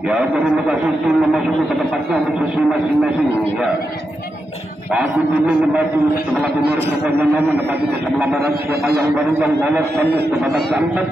Ya, terima kasih tim memasuki ke tempatnya untuk masing-masing. Ya, aku pilih menempati sebelah timur perpanjangan menempati ke sebelah barat. Siapa yang baru yang lolos tembus ke babak keempat.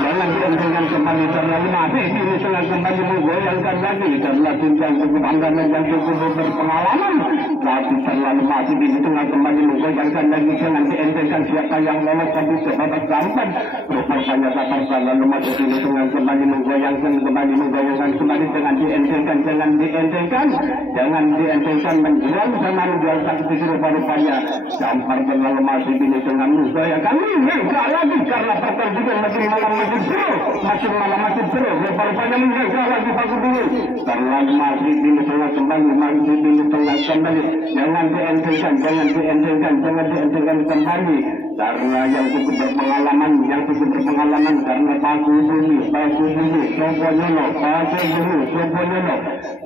Jangan dientengkan kembali terlalu masih ini sangat kembali menggoyangkan lagi karena tunjang cukup anggaran yang cukup berpengalaman, tapi terlalu masih di tengah kembali menggoyangkan lagi. Jangan dientengkan siapa yang lolos tadi ke babak keempat. Rupanya sabar lalu masuk di tengah kembali menggoyangkan kembali jangan dientengkan menjual sama menjual sakit rupanya gampar terlalu masih di tengah menggoyangkan enggak lagi karena pertandingan makin malam makin seru rupanya menjaga lagi bagus dulu terlalu masih di tengah kembali jangan dientengkan kembali karena yang cukup berpengalaman karena paku dulu Soponyono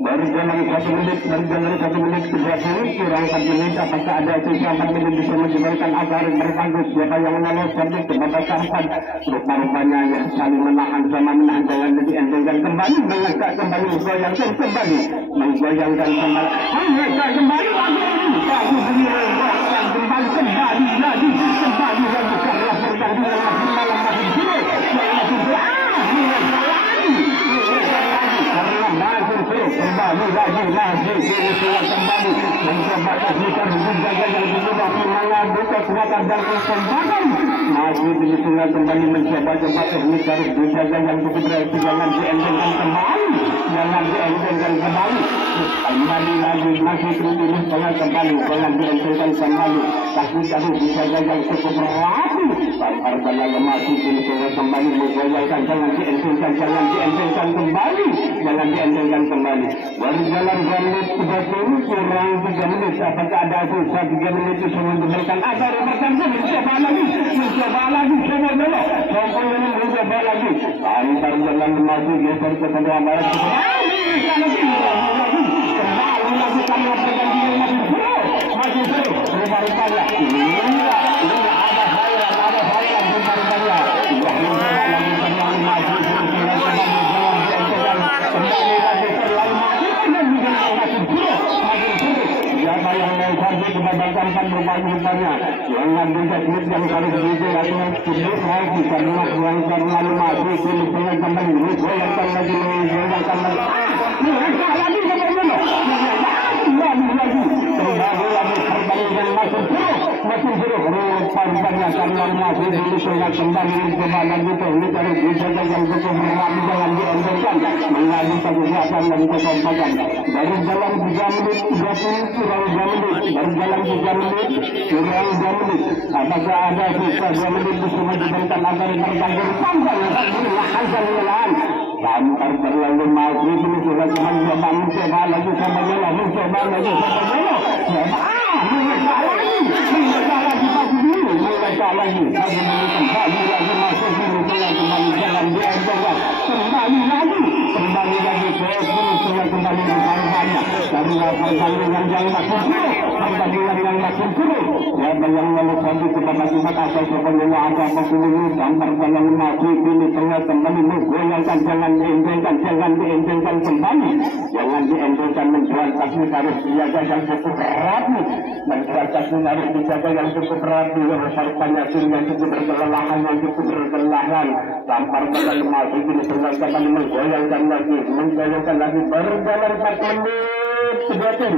baru jalan 1 menit 30 kurang 4 menit apakah ada sisa 4 menit bisa menjadikan agar berbagus siapa yang lolos sampai ke babak keempat. Rupanya yang saling menahan jangan dientengkan kembali mengangkat kembali menggoyangkan kembali lagi karena pertandingan makin malam makin seru kembali mencoba teknikan menjaga yang dimudah mengambil kekuatan dan kesempatan masih di tengah kembali mencoba teknik harus dijaga yang cukup berarti jangan dientengkan kembali lagi masih terus ini jangan dientengkan kembali tapi harus dijaga yang cukup berarti karena masih di tengah kembali menggoyangkan jangan dientengkan kembali berjalan 2 menit 30 kurang 3 menit apakah ada sisa 3 menit itu semua diberikan agar mencoba lagi antar jalan masih geser ke sebelah barat kembali lagi karena pertandingan masih seru rupanya ada khairan rupanya siapa yang mau pergi ke babak keempat rupanya jangan duit yang harus dijelaskan sedikit lagi karena masih pilih dengan kembali goyangkan lagi makin seru rupanya karena masih pilih kembali coba lagi teknik harus dijaga yang cukup berlaku jangan dientengkan mengalami kesehatan dan kekompakan dari jalan 3 menit 30 kurang 2 menit apakah ada sisa 2 menit bisa diberikan agar bertanggung lantar terlalu masih ini sudah mencoba lagi pertandingan yang makin seru siapa yang lolos lagi ke babak empat asal sepenuhnya ada pemilih gambar jalan maju pilih tengah kembali menggoyangkan jangan dientengkan kembali jangan dientengkan menjual takmir harus dijaga yang cukup rapi menjual takmir harus dijaga yang cukup rapi rupanya yang cukup berkelelahan gambar jalan maju pilih tengah kembali menggoyangkan lagi berjalan 4 menit sebatin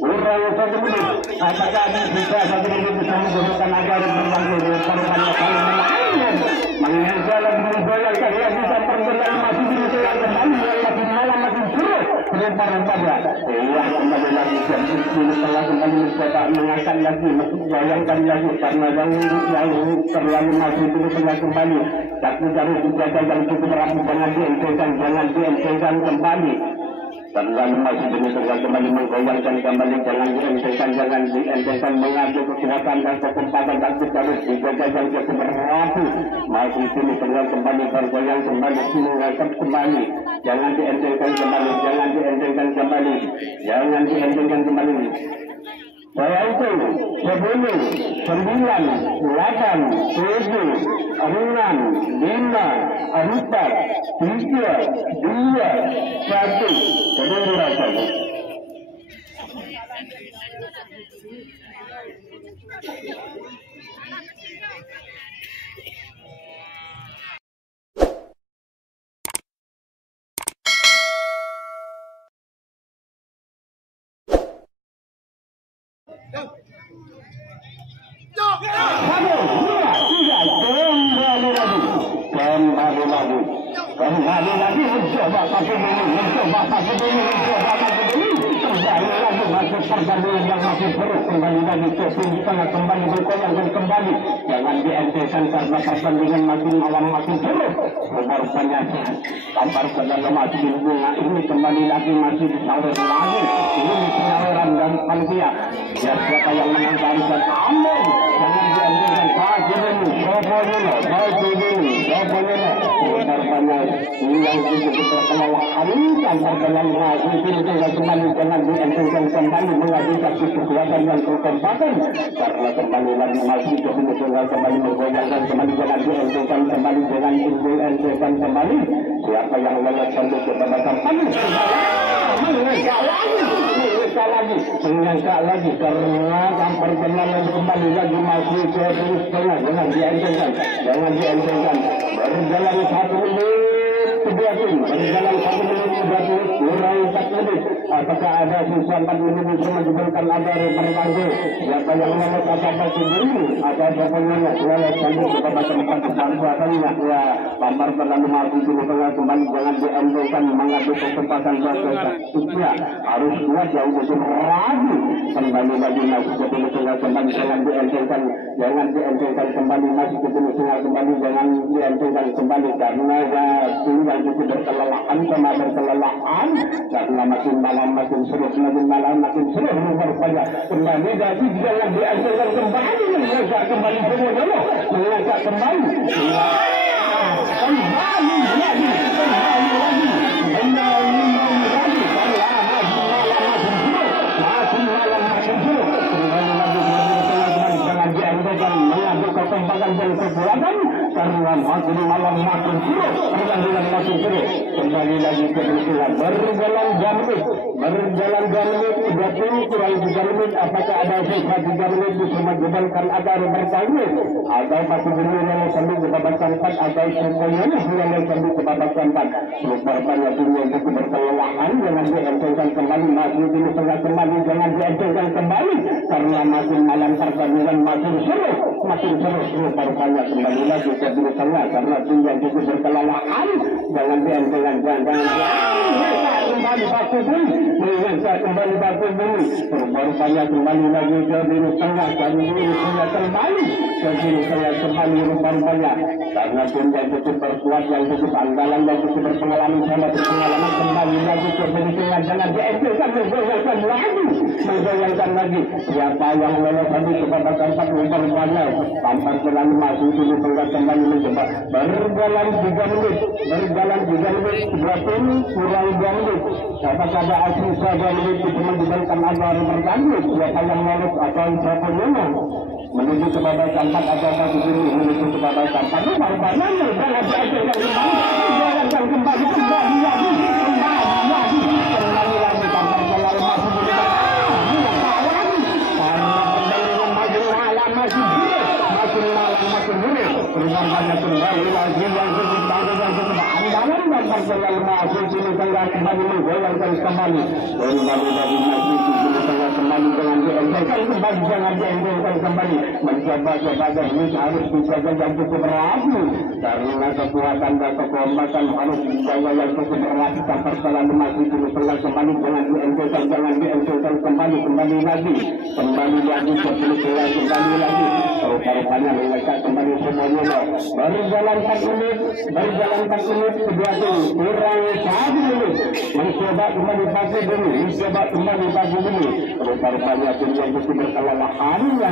kurang 1 menit apakah bisa 1 menit bisa menggunakan agar berlangsung rupanya saling mengajar menggoyangkan yang bisa perjalanan masih dilakukan kembali yang makin malam makin suruh rupa-rupanya kembali lagi setelah kembali mencoba mengangkat lagi goyangkan lagi karena yang terlalu masih itu telah kembali tapi harus dijaga yang cukup rapi jangan dientengkan kembali terlalu masih dengan kembali menggoyangkan kembali jangan dientengkan mengambil kekuatan dan kesempatan dan harus dijaga yang cukup rapi masih sini terlalu kembali bergoyang kembali mengangkat kembali jangan dientengkan kembali saya itu 10, 9, 8, 7, 6, 5, 4, 3, kembali lagi mencoba masuk pertandingan yang masih terus kembali lagi ke tengah kembali bergoyang dan kembali jangan dientengkan karena pertandingan makin malam makin terus rupanya gambar saudara masih di bunga ini kembali lagi masih disalur lagi ini penyaluran dan panitia siapa yang menang dan amin jangan dientengkan rupanya yang disebut kelelahan gambar dalam itu kembali jangan dientengkan kembali menghadirkan kekuatan yang berkembang karena kembali lagi masih kembali bergoyangkan kembali jangan dientengkan kembali siapa yang lolos sampai ke babak kampanye mengangkat lagi karena gambar benar kembali lagi masih ke tengah jangan dientengkan berjalan 1 menit berjalan 1 menit kurang 4 menit apakah ada sisa 4 menit bisa menjadikan agar bertangguh siapa yang lolos apakah sendiri ada pokoknya lolos sampai ke babak keempat suasananya ya gambar terlalu maju di tengah kembali jangan dientengkan mengambil kesempatan ya harus kuat yang betul ragu kembali lagi masih ke tengah kembali jangan dientengkan kembali masih ke tengah kembali jangan dientengkan kembali karena tinggal itu berkelelahan karena makin malam makin seru rupanya kembali lagi jangan dientengkan kembali mengangkat kembali semuanya mengangkat kembali mengambil kesempatan dan kekuatan karena makin malam makin suruh pertandingan makin seru kembali lagi ke Persela berjalan jamit 30 kurang 3 menit apakah ada sisa 3 menit bisa menjebalkan agar bertangguh atau masih berlalu sambil ke babak keempat atau semuanya berlalu sambil ke babak keempat rupanya dunia itu berkelelahan jangan dientengkan kembali masih di tengah kembali jangan dientengkan kembali karena makin malam pertandingan makin seru rupanya kembali lagi ke tengah karena dunia itu berkelelahan jangan dientengkan kembali batu bumi rupanya kembali lagi ke diri tengah dan diri tengah kembali rupanya karena dunia itu berkuat yang cukup andalan dan cukup berpengalaman kembali lagi ke diri tengah jangan dientengkan menggoyangkan lagi siapa yang lolos tadi ke babak keempat rupanya tanpa selalu masuk dulu tengah kembali mencoba berjalan 3 menit berapa kurang 2 menit apakah ada sisa 2 menit itu menjadikan agar bertangguh siapa yang lolos atau siapa yang menuju ke babak keempat atau menuju ke babak keempat. Barcelona jalankan kembali lagi. Perubahannya kembali lagi yang kedua andalan dan Barcelona masih kini tengah kembali menggoyangkan kembali dari masih kini tengah kembali dengan diendorkan kembali jangan diendorkan kembali mencoba-coba dan ini harus dijaga yang cukup rapi karena kekuatan dan kekompakan harus dijaga yang cukup rapi. Barcelona masih kini tengah kembali jangan diendorkan kembali lagi kembali lagi rupanya mereka kembali semuanya berjalan 4 menit kedua tim kurang 1 menit mencoba kembali pagi dulu rupanya tim yang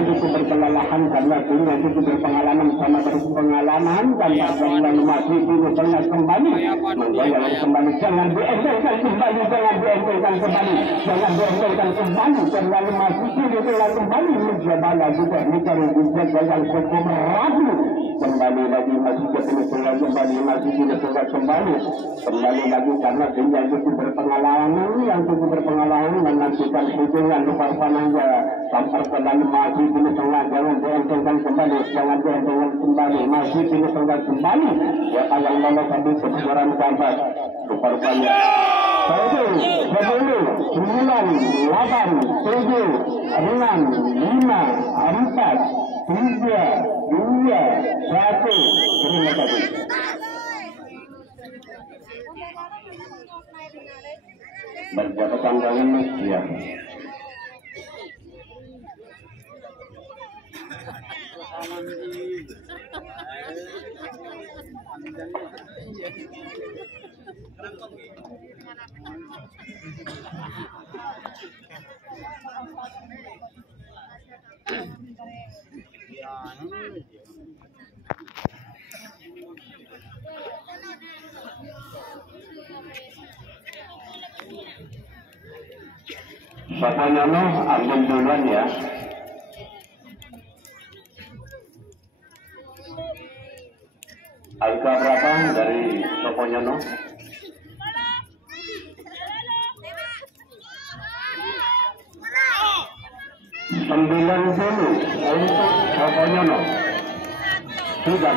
cukup berkelelahan karena tim yang cukup berpengalaman sama berpengalaman dan Barcelona masih kini tengah kembali menggoyang kembali jangan diendorkan kembali kembali masih kini tengah kembali mencoba lagi mencari gagal hukum ragu kembali lagi masih lagi karena tim yang cukup berpengalaman menantikan hitungan Barcelona Barcelona masih kini tengah jangan dientengkan kembali masih kini tengah kembali siapa yang lolos habis kejuaraan keempat Barcelona 10, 9, 8, 7, 6, 5, 4, 3, 2, 1 terima kasih. Berjabat tangan ya. Bapak Nyono ambil duluan ya. Angka berapa dari Bapak Nyono? 90 untuk Bapak Nyono. Sudah.